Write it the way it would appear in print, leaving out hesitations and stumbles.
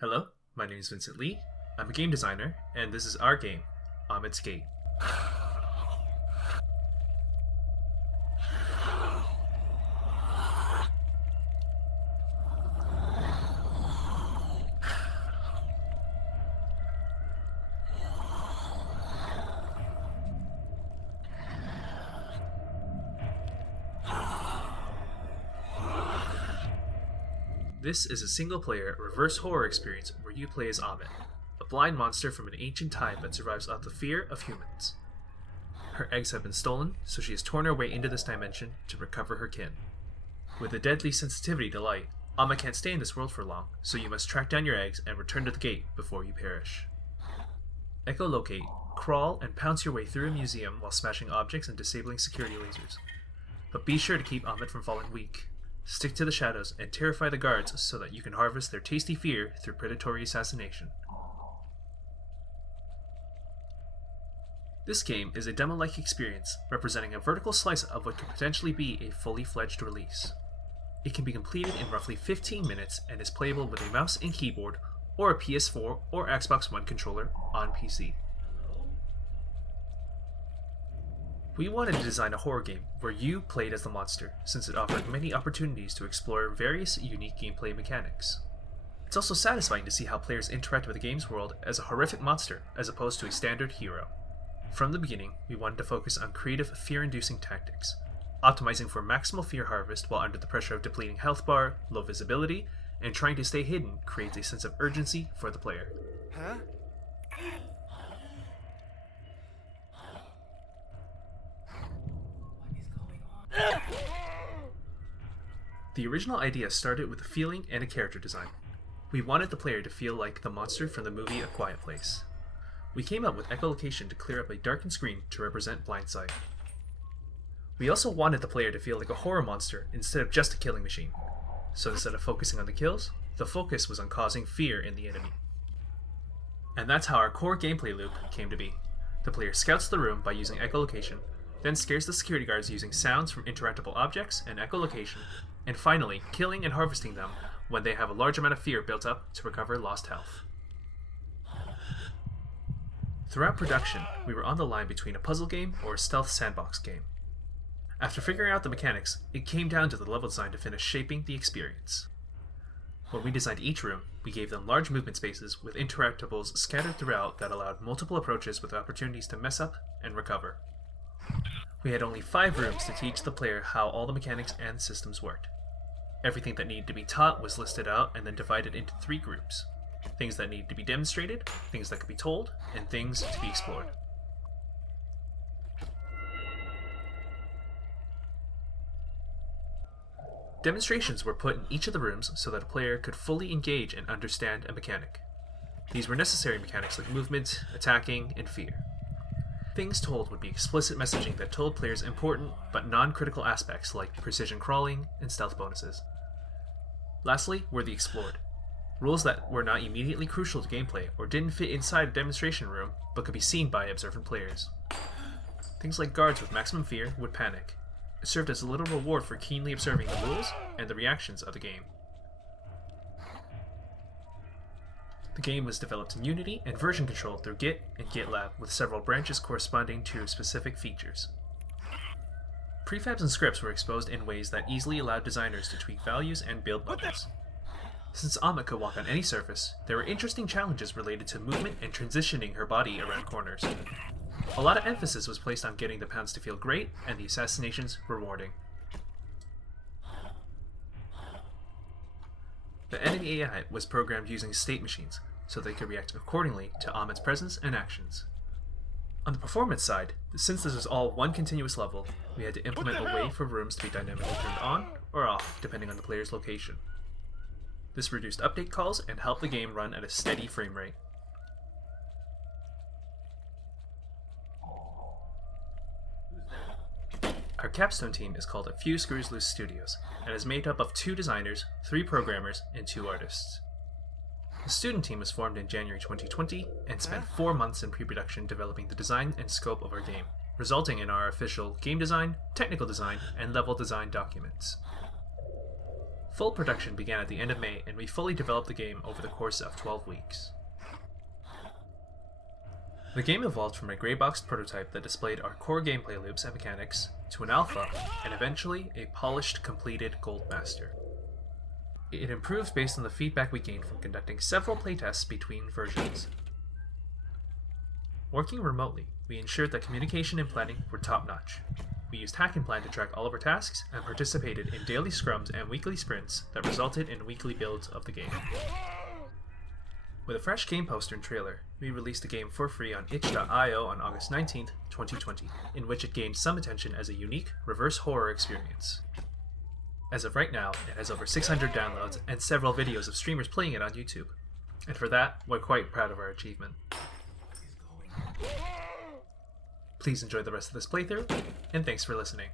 Hello, my name is Vincent Le. I'm a game designer, and this is our game, Ahmmits Gate. This is a single-player reverse horror experience where you play as Ahmmit, a blind monster from an ancient time that survives off the fear of humans. Her eggs have been stolen, so she has torn her way into this dimension to recover her kin. With a deadly sensitivity to light, Ahmmit can't stay in this world for long, so you must track down your eggs and return to the gate before you perish. Echolocate, crawl, and pounce your way through a museum while smashing objects and disabling security lasers. But be sure to keep Ahmmit from falling weak. Stick to the shadows and terrify the guards so that you can harvest their tasty fear through predatory assassination. This game is a demo-like experience representing a vertical slice of what could potentially be a fully fledged release. It can be completed in roughly 15 minutes and is playable with a mouse and keyboard or a PS4 or Xbox One controller on PC. We wanted to design a horror game where you played as the monster, since it offered many opportunities to explore various unique gameplay mechanics. It's also satisfying to see how players interact with the game's world as a horrific monster as opposed to a standard hero. From the beginning, we wanted to focus on creative, fear-inducing tactics, optimizing for maximal fear harvest while under the pressure of depleting health bar, low visibility, and trying to stay hidden creates a sense of urgency for the player. Huh? The original idea started with a feeling and a character design. We wanted the player to feel like the monster from the movie A Quiet Place. We came up with echolocation to clear up a darkened screen to represent blind sight. We also wanted the player to feel like a horror monster instead of just a killing machine. So instead of focusing on the kills, the focus was on causing fear in the enemy. And that's how our core gameplay loop came to be. The player scouts the room by using echolocation, then scares the security guards using sounds from interactable objects and echolocation, and finally killing and harvesting them when they have a large amount of fear built up to recover lost health. Throughout production, we were on the line between a puzzle game or a stealth sandbox game. After figuring out the mechanics, it came down to the level design to finish shaping the experience. When we designed each room, we gave them large movement spaces with interactables scattered throughout that allowed multiple approaches with opportunities to mess up and recover. We had only 5 rooms to teach the player how all the mechanics and systems worked. Everything that needed to be taught was listed out and then divided into 3 groups. Things that needed to be demonstrated, things that could be told, and things to be explored. Demonstrations were put in each of the rooms so that a player could fully engage and understand a mechanic. These were necessary mechanics like movement, attacking, and fear. Things told would be explicit messaging that told players important but non-critical aspects like precision crawling and stealth bonuses. Lastly were the explored. Rules that were not immediately crucial to gameplay or didn't fit inside a demonstration room but could be seen by observant players. Things like guards with maximum fear would panic. It served as a little reward for keenly observing the rules and the reactions of the game. The game was developed in Unity and version control through Git and GitLab, with several branches corresponding to specific features. Prefabs and scripts were exposed in ways that easily allowed designers to tweak values and build levels. Since Ahmmit could walk on any surface, there were interesting challenges related to movement and transitioning her body around corners. A lot of emphasis was placed on getting the pounds to feel great and the assassinations rewarding. The enemy AI was programmed using state machines, so they could react accordingly to Ahmmit's presence and actions. On the performance side, since this was all one continuous level, we had to implement a way for rooms to be dynamically turned on or off depending on the player's location. This reduced update calls and helped the game run at a steady frame rate. Our capstone team is called A Few Screws Loose Studios, and is made up of 2 designers, 3 programmers, and 2 artists. The student team was formed in January 2020 and spent 4 months in pre-production developing the design and scope of our game, resulting in our official game design, technical design, and level design documents. Full production began at the end of May, and we fully developed the game over the course of 12 weeks. The game evolved from a grey-boxed prototype that displayed our core gameplay loops and mechanics, to an alpha, and eventually a polished, completed Gold Master. It improves based on the feedback we gained from conducting several playtests between versions. Working remotely, we ensured that communication and planning were top-notch. We used Hack and Plan to track all of our tasks and participated in daily scrums and weekly sprints that resulted in weekly builds of the game. With a fresh game poster and trailer, we released the game for free on itch.io on August 19, 2020, in which it gained some attention as a unique, reverse horror experience. As of right now, it has over 600 downloads and several videos of streamers playing it on YouTube. And for that, we're quite proud of our achievement. Please enjoy the rest of this playthrough, and thanks for listening.